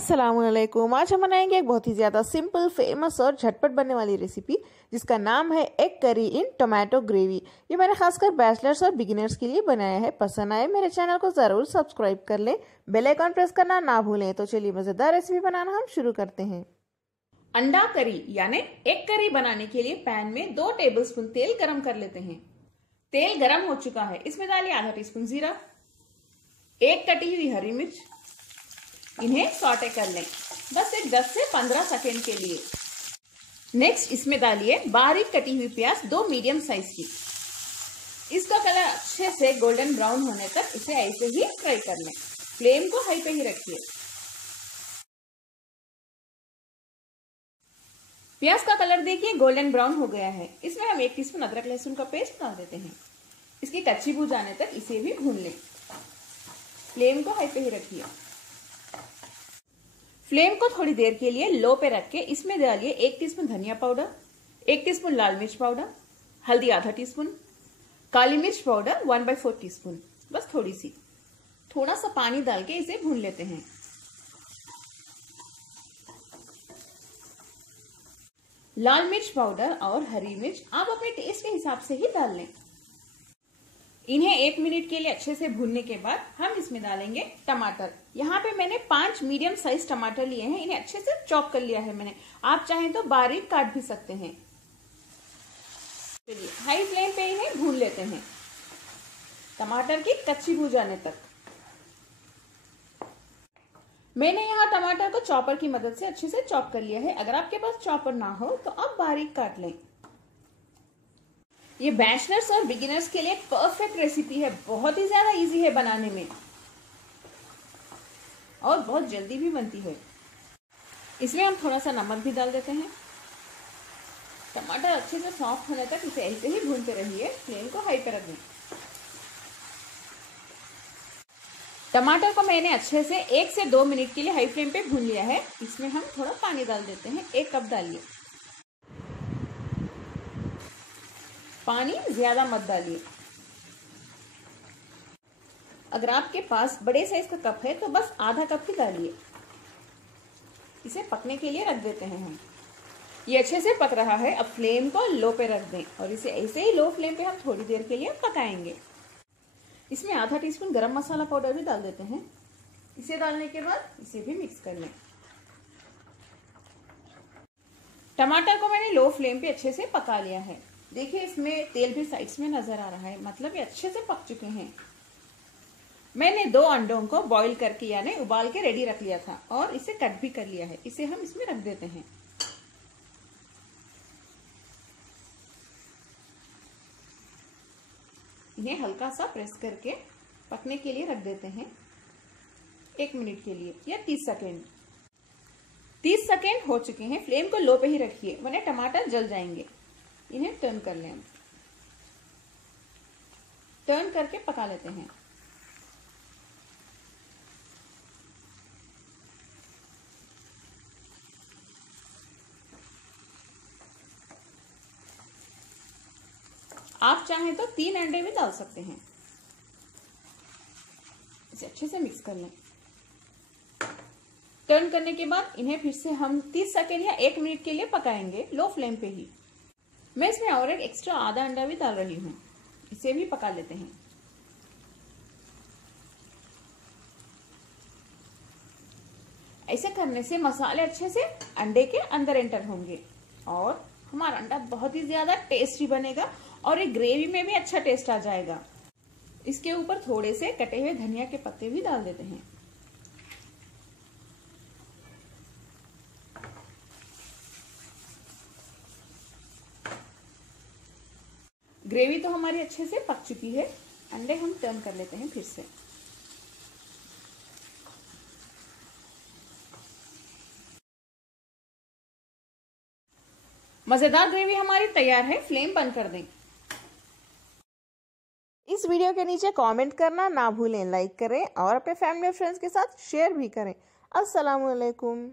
अस्सलामुअलैकुम। आज हम बनाएंगे एक बहुत ही ज़्यादा सिंपल, फेमस और झटपट बनने वाली रेसिपी जिसका नाम है एग करी इन टोमेटो ग्रेवी। ये मैंने खासकर बैचलर्स और बिगिनर्स के लिए बनाया है। पसंद आए मेरे चैनल को ज़रूर सब्सक्राइब कर लें, बेल आइकन प्रेस करना ना भूलें। तो चलिए मज़ेदार रेसिपी बनाना हम शुरू करते हैं। अंडा करी यानी एग करी बनाने के लिए पैन में 2 टेबलस्पून तेल गरम कर लेते हैं। तेल गरम हो चुका है, इसमें डालिए आधा टीस्पून जीरा, 1 कटी हुई हरी मिर्च। इन्हें सॉटे कर लें बस एक 10 से 15 सेकेंड के लिए। नेक्स्ट इसमें डालिए बारीक कटी हुई प्याज, 2 मीडियम साइज की। इसका कलर अच्छे से गोल्डन ब्राउन होने तक इसे ऐसे ही फ्राई कर लें। फ्लेम को हाई पे ही रखिए। प्याज का कलर देखिए गोल्डन ब्राउन हो गया है। इसमें हम 1 टीस्पून अदरक लहसुन का पेस्ट डाल देते हैं। इसकी कच्ची बू जाने तक इसे भी भून लें। फ्लेम को हाई पे ही रखिए। फ्लेम को थोड़ी देर के लिए लो पे रख के इसमें डालिए 1 टीस्पून धनिया पाउडर, 1 टीस्पून लाल मिर्च पाउडर, हल्दी आधा टीस्पून, काली मिर्च पाउडर 1/4 टीस्पून, बस थोड़ी सी। थोड़ा सा पानी डाल के इसे भून लेते हैं। लाल मिर्च पाउडर और हरी मिर्च आप अपने टेस्ट के हिसाब से ही डाल लें। इन्हें 1 मिनट के लिए अच्छे से भूनने के बाद हम इसमें डालेंगे टमाटर। यहाँ पे मैंने 5 मीडियम साइज टमाटर लिए हैं। इन्हें अच्छे से चॉप कर लिया है मैंने। आप चाहें तो बारीक काट भी सकते हैं। चलिए हाई फ्लेम पे इन्हें भून लेते हैं टमाटर की कच्ची बू जाने तक। मैंने यहाँ टमाटर को चॉपर की मदद से अच्छे से चॉप कर लिया है। अगर आपके पास चॉपर ना हो तो आप बारीक काट लें। ये बैचलर्स और बिगिनर्स के लिए परफेक्ट रेसिपी है। बहुत ही ज्यादा इजी है बनाने में और बहुत जल्दी भी बनती है। इसमें हम थोड़ा सा नमक भी डाल देते हैं। टमाटर अच्छे से सॉफ्ट होने तक इसे ऐसे ही भूनते रहिए। फ्लेम को हाई पे रख दें। टमाटर को मैंने अच्छे से 1 से 2 मिनट के लिए हाई फ्लेम पे भून लिया है। इसमें हम थोड़ा पानी डाल देते हैं। 1 कप डालिए। पानी ज्यादा मत डालिए। अगर आपके पास बड़े साइज का कप है तो बस आधा कप ही डालिए। इसे पकने के लिए रख देते हैं हम। ये अच्छे से पक रहा है। अब फ्लेम को लो पे रख दें और इसे ऐसे ही लो फ्लेम पे हम थोड़ी देर के लिए पकाएंगे। इसमें आधा टीस्पून गरम मसाला पाउडर भी डाल देते हैं। इसे डालने के बाद इसे भी मिक्स कर लें। टमाटर को मैंने लो फ्लेम पे अच्छे से पका लिया है। देखिए इसमें तेल भी साइड्स में नजर आ रहा है, मतलब ये अच्छे से पक चुके हैं। मैंने 2 अंडों को बॉईल करके यानी उबाल के रेडी रख लिया था और इसे कट भी कर लिया है। इसे हम इसमें रख देते हैं। इन्हें हल्का सा प्रेस करके पकने के लिए रख देते हैं 1 मिनट के लिए या 30 सेकेंड। 30 सेकेंड हो चुके हैं। फ्लेम को लो पे ही रखिए वरना टमाटर जल जाएंगे। इन्हें टर्न कर लें। टर्न करके पका लेते हैं। आप चाहें तो 3 अंडे भी डाल सकते हैं। इसे अच्छे से मिक्स कर लें। टर्न करने के बाद इन्हें फिर से हम 30 सेकेंड या 1 मिनट के लिए पकाएंगे लो फ्लेम पे ही। मैं इसमें और एक एक्स्ट्रा आधा अंडा भी डाल रही हूँ। इसे भी पका लेते हैं। ऐसे करने से मसाले अच्छे से अंडे के अंदर एंटर होंगे और हमारा अंडा बहुत ही ज्यादा टेस्टी बनेगा और एक ग्रेवी में भी अच्छा टेस्ट आ जाएगा। इसके ऊपर थोड़े से कटे हुए धनिया के पत्ते भी डाल देते हैं। ग्रेवी तो हमारी अच्छे से पक चुकी है। अंडे हम टर्न कर लेते हैं फिर से। मजेदार ग्रेवी हमारी तैयार है। फ्लेम बंद कर दें। इस वीडियो के नीचे कमेंट करना ना भूलें, लाइक करें और अपने फैमिली और फ्रेंड्स के साथ शेयर भी करें। अस्सलामुअलैकुम।